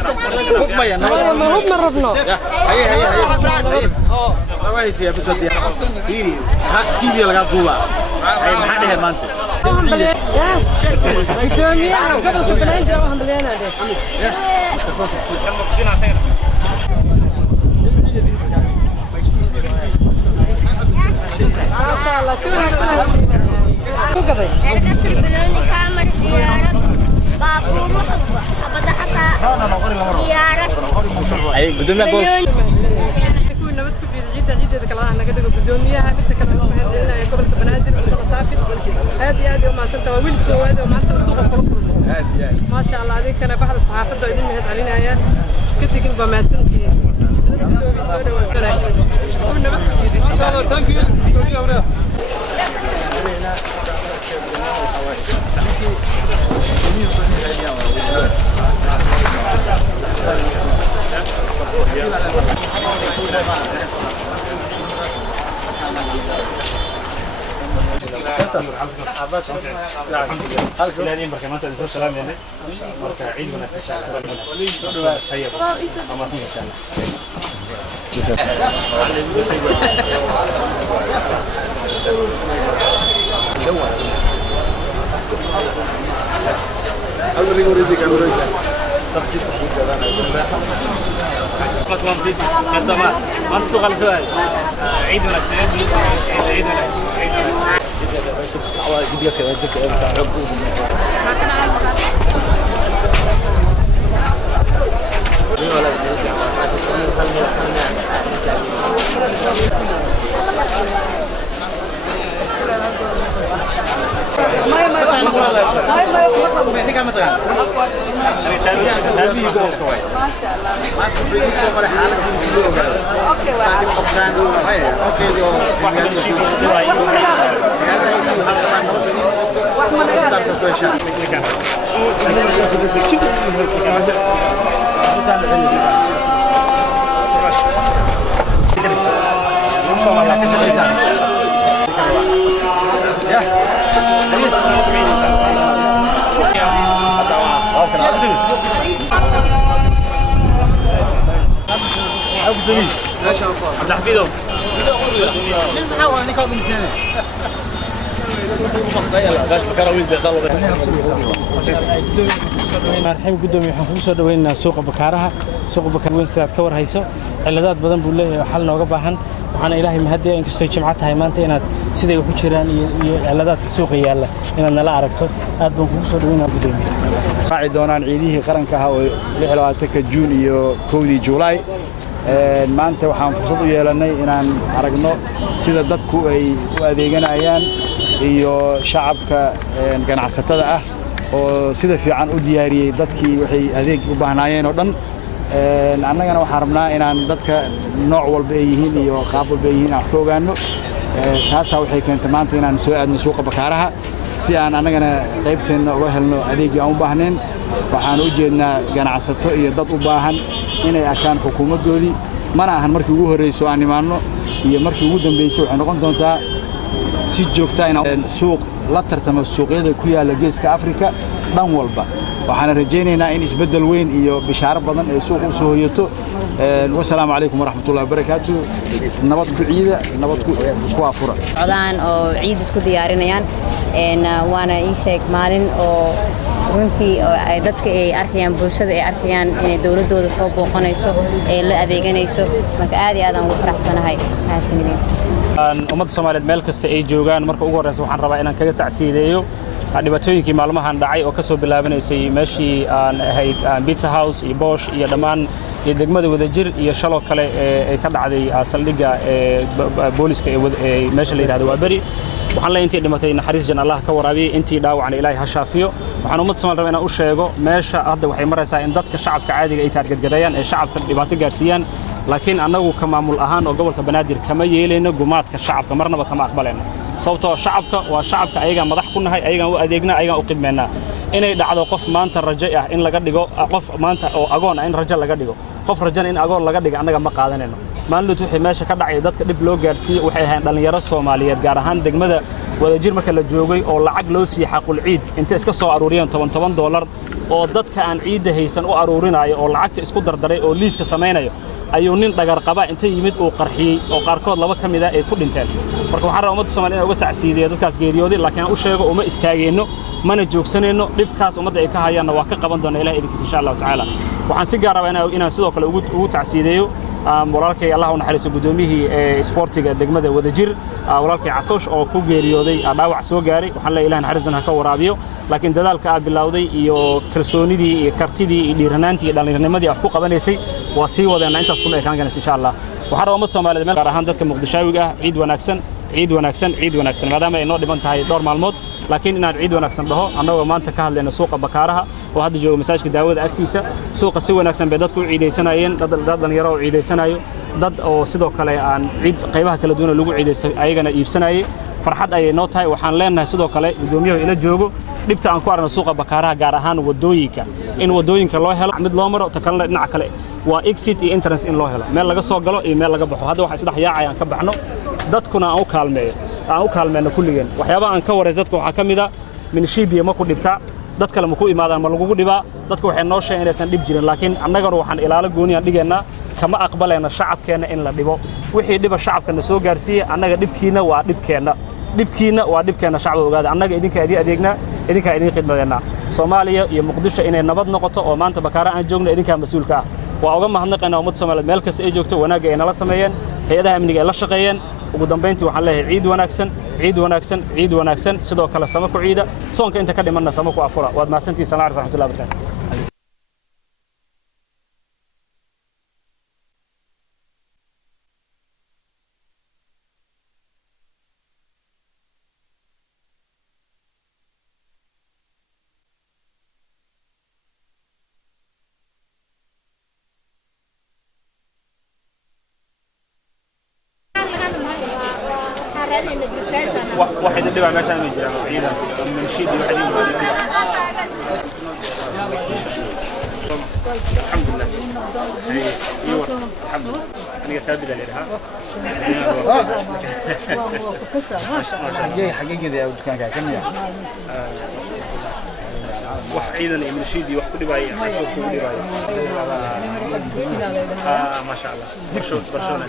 ما هو مربنا هي كويس يا بسودي فيري تيجي لغا دوبا اي ما حد ما انت يا دومي قبل بنان جاهم بلينا ده ما شاء الله ركبت البلوني كامل زيارة بابور وحبة أبدا حتى زيارة اي بدون لا يكون نبتكم في عيد كلها أنا كده بدونيها مثل كلام هذه قبل بنادر هذه وما سنت وولد وهذا وما أنت السوق هذه ما شاء الله هذيك أنا بحر الصحافة ده يدين مهد علينا يا كنت كل بما سنتي إن شاء الله thank you عيد marxay gudoomiye waxaan ku soo dhaweynaa suuqa bakaaraha weyn sidaad ka war hayso ciladaad badan buu leeyahay xal nooga baahan waxaan ilaahay mahadiya in kastoo jimcaad tahay maanta inaad siday ku jiraan iyo ciladaadka suuqa yaala inaad nala aragto aad baan kugu soo dhaweynaa gudoomiye raaci doonaan ciidihii qaranka ah oo 26 Juun iyo 1 July maanta waxaan fursad u yeelanay inaan aragno sida dadku ay u adeeganayaan iyo shacabka ganacsatada ah oo sida fiican u diyaariyay dadkii waxay adeeg u baahnaayeen oo dhan annagana waxaan rabnaa inaan dadka nooc walba ay yihiin iyo qaab walba ay yihiin aan ka ogaano taas waxay keentay maanta inaan soo aadno suuqa bakaaraha si aan annagana qaybteena uga helno adeegii aan u baahneen waxaan u jeednaa ganacsato iyo dad u baahan inay arkaan xukuumadoodii mana ahan markii ugu horreysay aan imaanno iyo markii ugu dambeysay waxay noqon doontaa si joogta in suuq la tartamo suuqyada ku yaala geeska Afrika dhan walba waxaan rajaynaynaa in isbedel weyn iyo bishaaro badan ay suuq u soo hoyato wassalaamu alaykum warahmatullahi wabarakatuh nabad ku ciida nabad ku afura codaan oo ciid isku diyaarinayaan waana ii sheeg maalin oo runtii ay dadka ay arkayaan bulshada ay arkayaan in dawladooda soo booqanayso ee la adeeganayso marka aad iyo aad aan ugu faraxsanahay ummadda Soomaaliyeed meel kasta ay joogaan marka ugu horeysa waxaan rabaa inaan kaga tacsiideeyo dhibaatooyinkii maalmahan dhacay oo ka soo bilaabanaysay meeshii aan ahayd Pizza House iyo Bosch iyo dhamaan iyo degmada Wadajir iyo shalo kale ee ka dhacday saldhigga booliska ee meesha la yiraahdo waa bari waxaan la intii dhimatay naxariis jan Allah ka waraabiyo intii dhaawacna Ilaahay ha shaafiyo waxaan ummadda Soomaaliyeed rabaa inaan u sheego meesha hadda waxay maraysaa in dadka shacabka caadiga ay taargetgadayaan ee shacabka dhibaato gaarsiiyaan laakiin annagu ka maamul ahaan oo gobolka Banaadir kama yeelayno gumaadka shacabka marnaba kama aqbalayno sababtoo shacabka waa shacabka ayaga madax ku nahay ayaga u adeegna ayaga u qidmeena inay dhacdo qof maanta rajo ah in laga dhigo qof maanta oo agoon in rajo laga dhigo qof rajana in agoon laga dhigo annaga ma qaadanayno maalintu wixii meesha ka dhacay dadka dib loo gaarsiiyay waxay ahayn dhalinyaro Soomaaliyeed gaar ahaan degmada Wadajir marka la joogay oo lacag loo siiyay xaqul ciid inta iska soo aruuriyeen $10 oo dadka aan ciidda haysan u aruurinayo oo lacagta isku dardaray oo liiska samaynayo ayuu nin dhagar qaba inta yimid uu qarxiyay oo qaarkood laba ka mid ah ay ku dhinteen marka waxaan rabaa ummadda Soomaaliyeed inay uga tacsiidiyo dadkaas geeriyooday laakiin aan u sheego uma istaageenno mana joogsanayno dhibkaas ummadda ay ka hayaanna waa ka qaban doona Ilaahay idinkiisa insha Allah taala waxaan si gaar ah inaan sidoo kale ugu tacsiidiyo walaalkay Allah u naxariiso gudoomiyihii sportiga degmada Wadajir walaalkay Catoosh oo ku geeriyooday dhaawac soo gaaray waxaan la Ilaahay naxariisna ka waraabiyo laakiin dadaalka aad bilowday iyo kalsoonidii iyo kartidii iyo dhiiranaantii iyo dhallinyarnimadii aad ku qabanaysay waa sii wadayna intaas kuma ekaan ganaysa insha Allah waxaan rabaa ummadda Soomaaliyeed meel gaar ahaan dadka Muqdishaawiga ah ciid wanaagsan maadaama ay noo dhiman tahay dhowr maalmood laakiin inaan ciid wanaagsan dhaho annagoo maanta ka hadlayna suuqa Bakaaraha oo hadda jooga masaajidka Daawada agtiisa suuqa si wanaagsan bay dadku u ciideysanayeen dad dhalinyaro oo ciideysanayo dad oo sidoo kale aan ciid qaybaha kala duwan lagu ciideysay ayagana iibsanayay farxad ay noo tahay waxaan leenahay sidoo kale gudoomiyaha ila joogo dhibta aan ku aragno suuqa Bakaaraha gaar ahaan wadooyinka in wadooyinka loo helo mid loo maro ta kale dhinaca kale waa exit iyo entrance in loo helo meel laga soo galo iyo meel laga baxo hadda waxa isdhax yaacayaan ka baxno dadkuna aan u kaalmeeyno kulligeen waxyaabaha aan ka wareys dadku waxa kamid ah minishiibiya ma ku dhibta dad kale ma ku imaadaan ma lagu dhibaa dadku waxay noo sheegeen inaysan dhib jirin laakiin annagana waxaan ilaalo gooniyan dhigeena kama aqbalayna shacabkeena in la dhibo wixii dhiba shacabkana soo gaarsiiyay annaga dhibkiina waa dhibkeena shacabka ogaada annaga idinka adeegna idinka idin khidmadeena Soomaaliya iyo Muqdisho inay nabad noqoto oo maanta Bakaara aan joogno idinka mas'uulka ah waa uga mahadnaqaynaa ummadda Soomaaliyeed meel kasta ay joogto wanaagga ay nala sameeyeen hay'adaha amniga ay la shaqeeyeen ugu dambeyntii waxaan leeyahay ciid wanaagsan sidoo kale sama ku ciida soonka inta ka dhimanna sama ku afura waad maasantii salaam alaykum warahmatullahi wabarakatuh واحد اللي بقى مثلا من جيران من شيء واحد الحمد لله ايوه الحمد لله انا ثابت عليها حقيقي ذي كان كم wax ciidan ay milishidi wax ku dhibay ما شاء الله برشلونه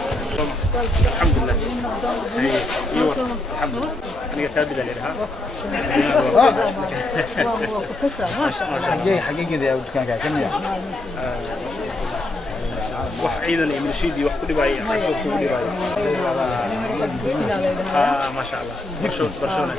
الحمد لله ايوه الحمد لله انا ثابت عليها حقيقي ذي كان كم wax ciidan ay milishidi wax ku dhibay ما شاء الله برشلونه